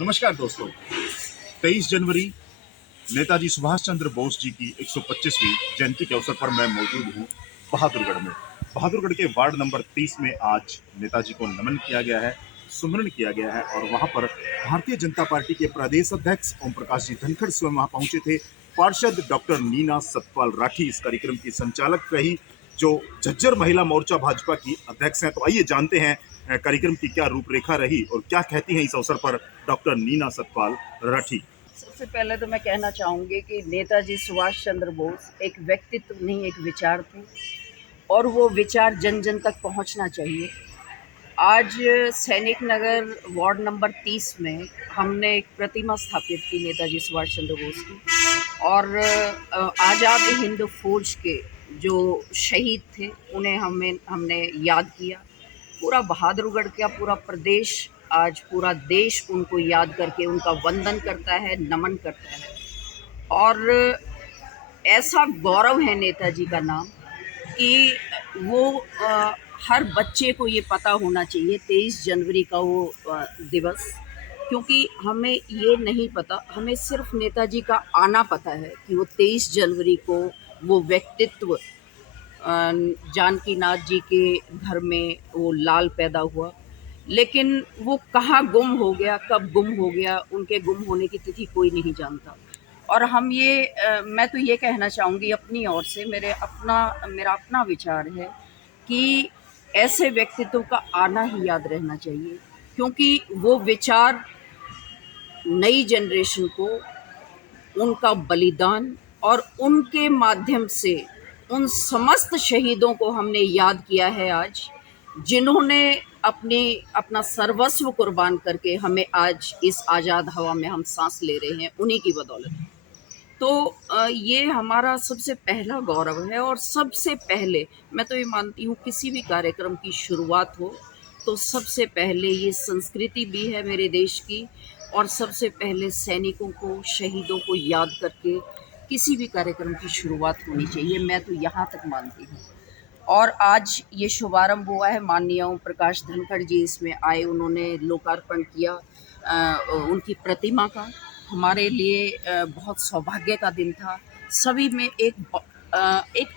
नमस्कार दोस्तों। 23 जनवरी नेताजी सुभाष चंद्र बोस जी की 125वीं जयंती के अवसर पर मैं मौजूद हूँ बहादुरगढ़ में। बहादुरगढ़ के वार्ड नंबर 30 में आज नेताजी को नमन किया गया है, सुमरण किया गया है और वहां पर भारतीय जनता पार्टी के प्रदेश अध्यक्ष ओम प्रकाश जी धनखड़ स्वयं वहां पहुंचे थे। पार्षद डॉक्टर नीना सतपाल राठी इस कार्यक्रम की संचालक रही, जो झज्जर महिला मोर्चा भाजपा की अध्यक्ष हैं। तो आइए जानते हैं कार्यक्रम की क्या रूपरेखा रही और क्या कहती हैं इस अवसर पर डॉक्टर नीना सतपाल राठी। सबसे पहले तो मैं कहना चाहूँगी कि नेताजी सुभाष चंद्र बोस एक व्यक्तित्व नहीं, एक विचार थे और वो विचार जन जन तक पहुँचना चाहिए। आज सैनिक नगर वार्ड नंबर 30 में हमने एक प्रतिमा स्थापित की नेताजी सुभाष चंद्र बोस की और आज़ाद हिंद फौज के जो शहीद थे उन्हें हमने याद किया। पूरा बहादुरगढ़ का पूरा प्रदेश, आज पूरा देश उनको याद करके उनका वंदन करता है, नमन करता है। और ऐसा गौरव है नेताजी का नाम कि वो हर बच्चे को ये पता होना चाहिए 23 जनवरी का वो दिवस, क्योंकि हमें ये नहीं पता, हमें सिर्फ नेताजी का आना पता है कि वो 23 जनवरी को वो व्यक्तित्व जानकी नाथ जी के घर में वो लाल पैदा हुआ, लेकिन वो कहाँ गुम हो गया, कब गुम हो गया, उनके गुम होने की तिथि कोई नहीं जानता। और हम ये मैं तो ये कहना चाहूँगी अपनी ओर से, मेरा अपना विचार है कि ऐसे व्यक्तित्व का आना ही याद रहना चाहिए, क्योंकि वो विचार नई जनरेशन को उनका बलिदान और उनके माध्यम से उन समस्त शहीदों को हमने याद किया है आज, जिन्होंने अपना सर्वस्व कुर्बान करके हमें आज इस आज़ाद हवा में हम सांस ले रहे हैं, उन्हीं की बदौलत। तो ये हमारा सबसे पहला गौरव है। और सबसे पहले मैं तो ये मानती हूँ किसी भी कार्यक्रम की शुरुआत हो तो सबसे पहले ये संस्कृति भी है मेरे देश की, और सबसे पहले सैनिकों को, शहीदों को याद करके किसी भी कार्यक्रम की शुरुआत होनी चाहिए, मैं तो यहाँ तक मानती हूँ। और आज ये शुभारंभ हुआ है, माननीय ओम प्रकाश धनखड़ जी इसमें आए, उन्होंने लोकार्पण किया उनकी प्रतिमा का। हमारे लिए बहुत सौभाग्य का दिन था। सभी में एक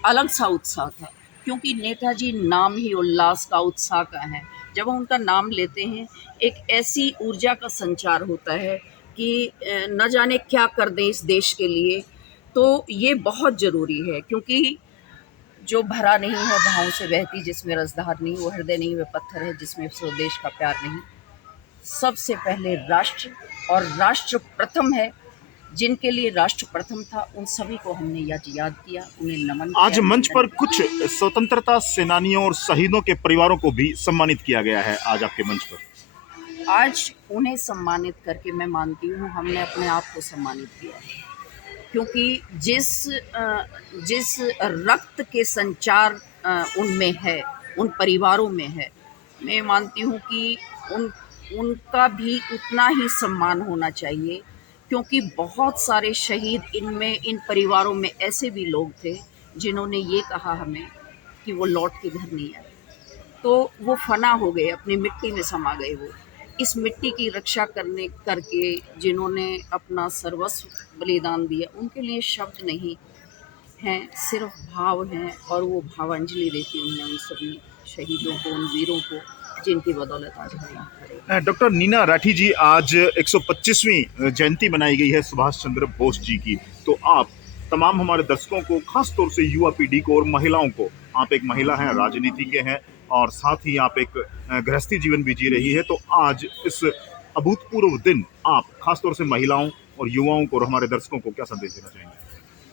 अलग सा उत्साह था, क्योंकि नेताजी नाम ही उल्लास का, उत्साह का है। जब हम उनका नाम लेते हैं एक ऐसी ऊर्जा का संचार होता है कि न जाने क्या कर दें इस देश के लिए। तो ये बहुत ज़रूरी है, क्योंकि जो भरा नहीं है भावों से बहती जिसमें रसधार नहीं, वो हृदय नहीं वे पत्थर है जिसमें स्वदेश का प्यार नहीं। सबसे पहले राष्ट्र, और राष्ट्र प्रथम है। जिनके लिए राष्ट्र प्रथम था उन सभी को हमने याद किया, उन्हें नमन किया। आज मंच पर कुछ स्वतंत्रता सेनानियों और शहीदों के परिवारों को भी सम्मानित किया गया है। आज आपके मंच पर आज उन्हें सम्मानित करके मैं मानती हूँ हमने अपने आप को सम्मानित किया है, क्योंकि जिस रक्त के संचार उनमें है, उन परिवारों में है, मैं मानती हूँ कि उनका भी उतना ही सम्मान होना चाहिए, क्योंकि बहुत सारे शहीद इन परिवारों में ऐसे भी लोग थे जिन्होंने ये कहा हमें कि वो लौट के घर नहीं आए, तो वो फना हो गए, अपनी मिट्टी में समा गए। वो इस मिट्टी की रक्षा करके जिन्होंने अपना सर्वस्व बलिदान दिया, उनके लिए शब्द नहीं हैं, सिर्फ भाव हैं। और वो भावांजलि देती हूँ मैं उन सभी शहीदों को, उन वीरों को, जिनकी बदौलत आज हम यहाँ खड़े हैं। डॉक्टर नीना राठी जी, आज 125वीं जयंती मनाई गई है सुभाष चंद्र बोस जी की। तो आप तमाम हमारे दर्शकों को, खास तौर से युवा पीढ़ी को और महिलाओं को, आप एक महिला हैं, राजनीति के हैं और साथ ही आप एक गृहस्थी जीवन भी जी रही है, तो आज इस अभूतपूर्व दिन आप खास तौर से महिलाओं और युवाओं को और हमारे दर्शकों को क्या संदेश देना चाहेंगे?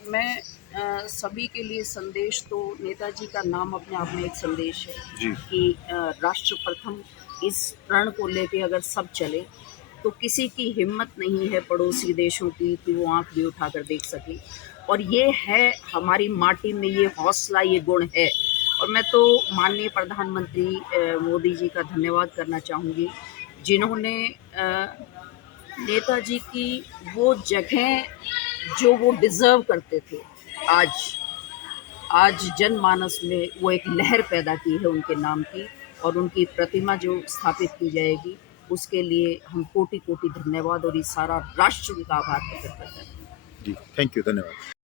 मैं सभी के लिए संदेश, तो नेताजी का नाम अपने आप में एक संदेश है जी। कि राष्ट्र प्रथम इस प्रण को लेके अगर सब चले तो किसी की हिम्मत नहीं है पड़ोसी देशों की कि वो आंख भी उठाकर देख सके। और ये है हमारी माटी में, ये हौसला, ये गुण है। और मैं तो माननीय प्रधानमंत्री मोदी जी का धन्यवाद करना चाहूँगी, जिन्होंने नेताजी की वो जगह जो वो डिज़र्व करते थे, आज जनमानस में वो एक लहर पैदा की है उनके नाम की। और उनकी प्रतिमा जो स्थापित की जाएगी उसके लिए हम कोटि कोटि धन्यवाद और ये सारा राष्ट्र उनका आभार प्रकट करता है। जी, थैंक यू, धन्यवाद।